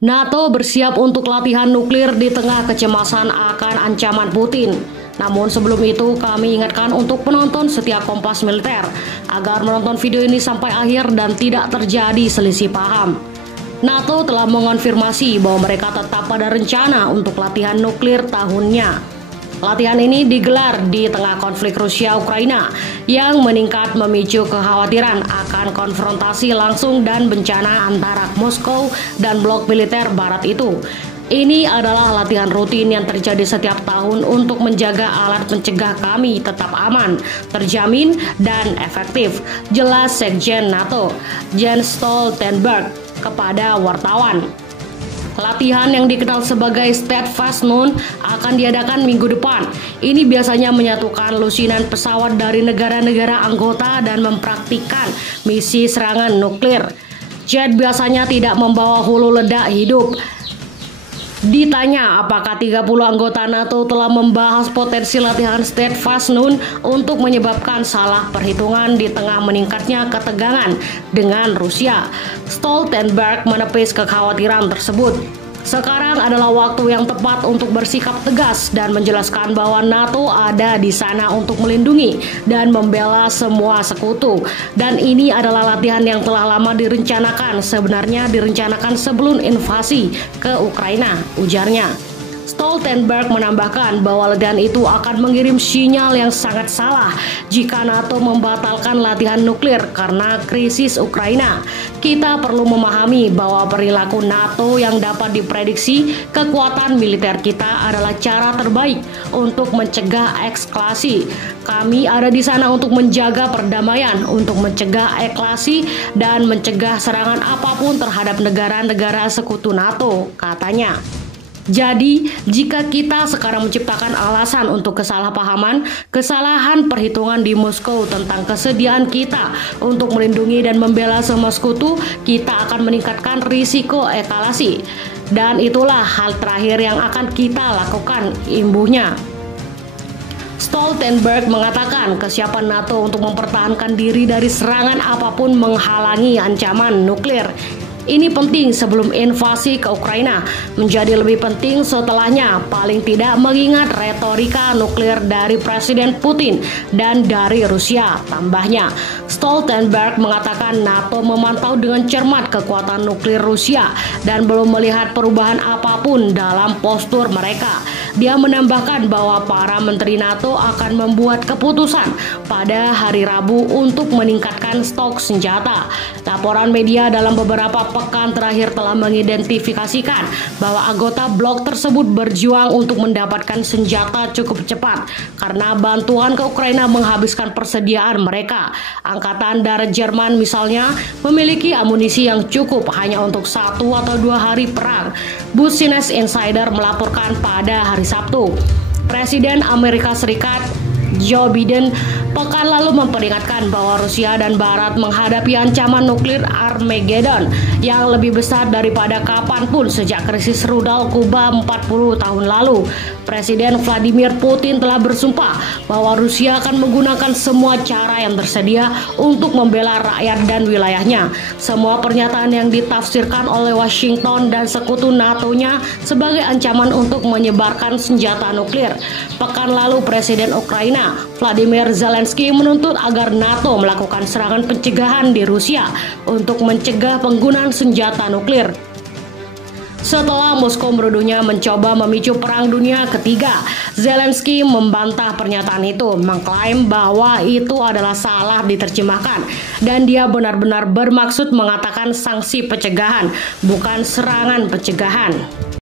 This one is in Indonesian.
NATO bersiap untuk latihan nuklir di tengah kecemasan akan ancaman Putin. Namun sebelum itu kami ingatkan untuk penonton setia Kompas Militer agar menonton video ini sampai akhir dan tidak terjadi selisih paham. NATO telah mengonfirmasi bahwa mereka tetap pada rencana untuk latihan nuklir tahunnya. Latihan ini digelar di tengah konflik Rusia-Ukraina yang meningkat memicu kekhawatiran akan konfrontasi langsung dan bencana antara Moskow dan blok militer barat itu. Ini adalah latihan rutin yang terjadi setiap tahun untuk menjaga alat pencegah kami tetap aman, terjamin, dan efektif, jelas Sekjen NATO, Jens Stoltenberg, kepada wartawan. Latihan yang dikenal sebagai Steadfast Noon akan diadakan minggu depan. Ini biasanya menyatukan lusinan pesawat dari negara-negara anggota dan mempraktikkan misi serangan nuklir. Jet biasanya tidak membawa hulu ledak hidup. Ditanya apakah 30 anggota NATO telah membahas potensi latihan Steadfast Noon untuk menyebabkan salah perhitungan di tengah meningkatnya ketegangan dengan Rusia, Stoltenberg menepis kekhawatiran tersebut. Sekarang adalah waktu yang tepat untuk bersikap tegas dan menjelaskan bahwa NATO ada di sana untuk melindungi dan membela semua sekutu. Dan ini adalah latihan yang telah lama direncanakan, sebenarnya direncanakan sebelum invasi ke Ukraina, ujarnya. Stoltenberg menambahkan bahwa latihan itu akan mengirim sinyal yang sangat salah jika NATO membatalkan latihan nuklir karena krisis Ukraina. Kita perlu memahami bahwa perilaku NATO yang dapat diprediksi kekuatan militer kita adalah cara terbaik untuk mencegah eskalasi. Kami ada di sana untuk menjaga perdamaian, untuk mencegah eskalasi dan mencegah serangan apapun terhadap negara-negara sekutu NATO, katanya. Jadi, jika kita sekarang menciptakan alasan untuk kesalahpahaman, kesalahan perhitungan di Moskow tentang kesediaan kita untuk melindungi dan membela semua sekutu, kita akan meningkatkan risiko eskalasi. Dan itulah hal terakhir yang akan kita lakukan, imbuhnya. Stoltenberg mengatakan kesiapan NATO untuk mempertahankan diri dari serangan apapun menghalangi ancaman nuklir. Ini penting sebelum invasi ke Ukraina, menjadi lebih penting setelahnya, paling tidak mengingat retorika nuklir dari Presiden Putin dan dari Rusia, tambahnya. Stoltenberg mengatakan NATO memantau dengan cermat kekuatan nuklir Rusia dan belum melihat perubahan apapun dalam postur mereka. Dia menambahkan bahwa para menteri NATO akan membuat keputusan pada hari Rabu untuk meningkatkan stok senjata. Laporan media dalam beberapa pekan terakhir telah mengidentifikasikan bahwa anggota blok tersebut berjuang untuk mendapatkan senjata cukup cepat karena bantuan ke Ukraina menghabiskan persediaan mereka. Angkatan Darat Jerman misalnya memiliki amunisi yang cukup hanya untuk 1 atau 2 hari perang. Business Insider melaporkan pada hari Sabtu. Presiden Amerika Serikat Joe Biden pekan lalu memperingatkan bahwa Rusia dan Barat menghadapi ancaman nuklir Armageddon yang lebih besar daripada kapanpun sejak krisis rudal Kuba 40 tahun lalu. Presiden Vladimir Putin telah bersumpah bahwa Rusia akan menggunakan semua cara yang tersedia untuk membela rakyat dan wilayahnya. Semua pernyataan yang ditafsirkan oleh Washington dan sekutu NATO-nya sebagai ancaman untuk menyebarkan senjata nuklir. Pekan lalu Presiden Ukraina Vladimir Zelensky menuntut agar NATO melakukan serangan pencegahan di Rusia untuk mencegah penggunaan senjata nuklir. Setelah Moskow menuduhnya mencoba memicu Perang Dunia Ketiga, Zelensky membantah pernyataan itu, mengklaim bahwa itu adalah salah diterjemahkan dan dia benar-benar bermaksud mengatakan sanksi pencegahan, bukan serangan pencegahan.